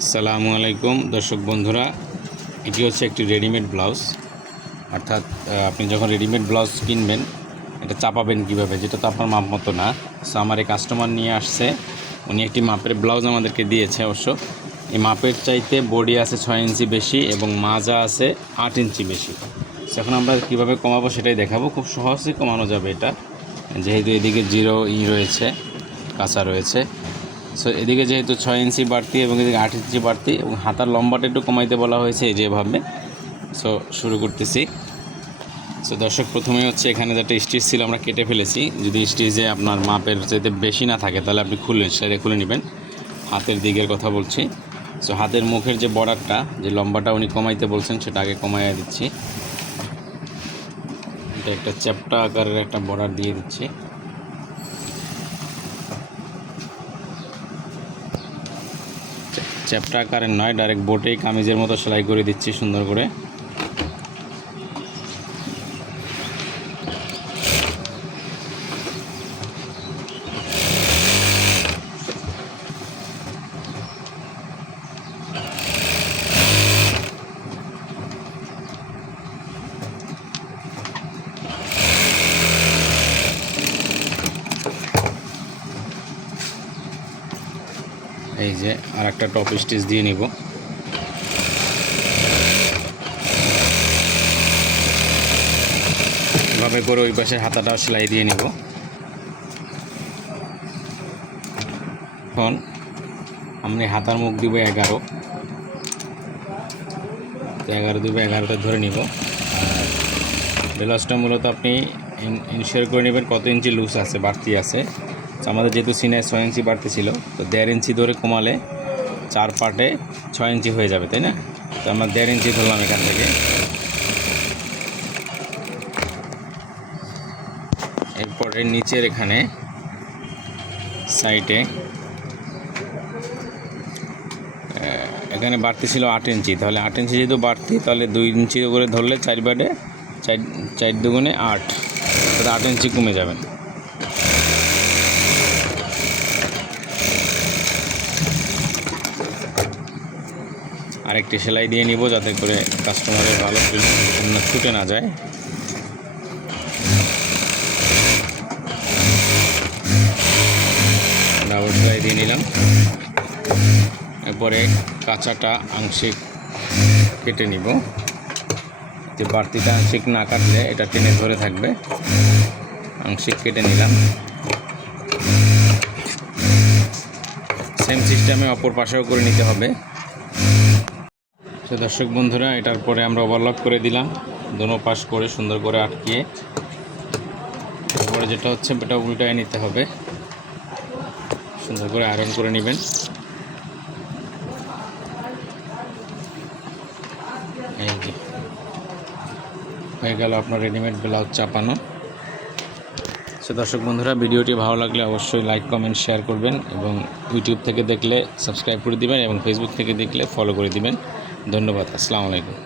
আসসালামু আলাইকুম দর্শক বন্ধুরা, এটি হচ্ছে একটি রেডিমেড ব্লাউজ। অর্থাৎ আপনি যখন রেডিমেড ব্লাউজ কিনবেন এটা চাপাবেন কিভাবে, যেটা তো আপনার মাপ মতো না। সো আমার এই কাস্টমার নিয়ে আসছে, উনি একটি মাপের ব্লাউজ আমাদেরকে দিয়েছে। অবশ্য এই মাপের চাইতে বডি আছে 6 ইঞ্চি বেশি এবং মাজা আছে 8 ইঞ্চি বেশি। সো এখন আমরা কীভাবে কমাবো সেটাই দেখাবো। খুব সহজেই কমানো যাবে এটা, যেহেতু এদিকে 0 রয়েছে, কাঁচা রয়েছে। সো এদিকে যেহেতু 6 ইঞ্চি বাড়তি এবং এদিকে 8 ইঞ্চি বাড়তি এবং হাতার লম্বাটা একটু কমাইতে বলা হয়েছে যেভাবে। সো শুরু করতেছি। সো দর্শক, প্রথমে হচ্ছে এখানে যেটা স্টিচ ছিল আমরা কেটে ফেলেছি। যদি স্টিচে আপনার মাপের যাতে বেশি না থাকে তাহলে আপনি সেটা খুলে নেবেন। হাতের দিকের কথা বলছি। সো হাতের মুখের যে বর্ডারটা, যে লম্বাটা উনি কমাইতে বলছেন সেটা আগে কমাইয়া দিচ্ছি। এটা একটা চ্যাপ্টা আকারের একটা বর্ডার দিয়ে দিচ্ছি। চ্যাপ্টা আকারের নয়, ডাইরেক্ট বোটেই কামিজের মতো সেলাই করে দিচ্ছি সুন্দর করে। এই যে আর একটা টপ স্টিচ দিয়ে নিব। এভাবে করে ওই পাশের হাতাটাও সেলাই দিয়ে নিব। এখন আমি হাতার মুখ দিব 11, 11 দিব, 11টা ধরে নিব। আর ব্লাউজটা মূলত আপনি ইনশিওর করে নেবেন কত ইঞ্চি লুজ আছে, বাড়তি আছে। তো আমাদের যেহেতু সিনায় 6 ইঞ্চি বাড়তি ছিল, তো 1.5 ইঞ্চি ধরে কমালে 4 পার্টে 6 ইঞ্চি হয়ে যাবে, তাই না? তো আমরা 1.5 ইঞ্চি ধরলাম এখান থেকে। এরপরে নিচের এখানে সাইডে এখানে বাড়তি ছিল 8 ইঞ্চি, তাহলে 8 ইঞ্চি যেহেতু বাড়তি, তাহলে 2 ইঞ্চি করে ধরলে 4 বারে 4 দুগুণে 8, তাহলে 8 ইঞ্চি কমে যাবে। আরেকটি সেলাই দিয়ে নিব যাতে করে কাস্টমারের ভালো ছুটে না যায়। ডাবল সেলাই দিয়ে নিলাম। এরপরে কাঁচাটা আংশিক কেটে নিব। যে বাড়তিটা আংশিক না কাটলে এটা টেনে ধরে থাকবে। আংশিক কেটে নিলাম। সেম সিস্টেমে অপর পাশেও করে নিতে হবে। তো দর্শক বন্ধুরা, এটার পরে আমরা ওভারলক করে দিলাম দোনো পাশ করে সুন্দর করে আটকিয়ে। তারপরে যেটা হচ্ছে এটা উল্টায় নিতে হবে, সুন্দর করে আয়রন করে নেবেন। এই যে হয়ে গেল আপনার রেডিমেড ব্লাউজ চাপানো। সো দর্শক বন্ধুরা, ভিডিওটি ভালো লাগলে অবশ্যই লাইক, কমেন্ট, শেয়ার করবেন এবং ইউটিউব থেকে দেখলে সাবস্ক্রাইব করে দিবেন এবং ফেসবুক থেকে দেখলে ফলো করে দিবেন। ধন্যবাদ। আসসালামু আলাইকুম।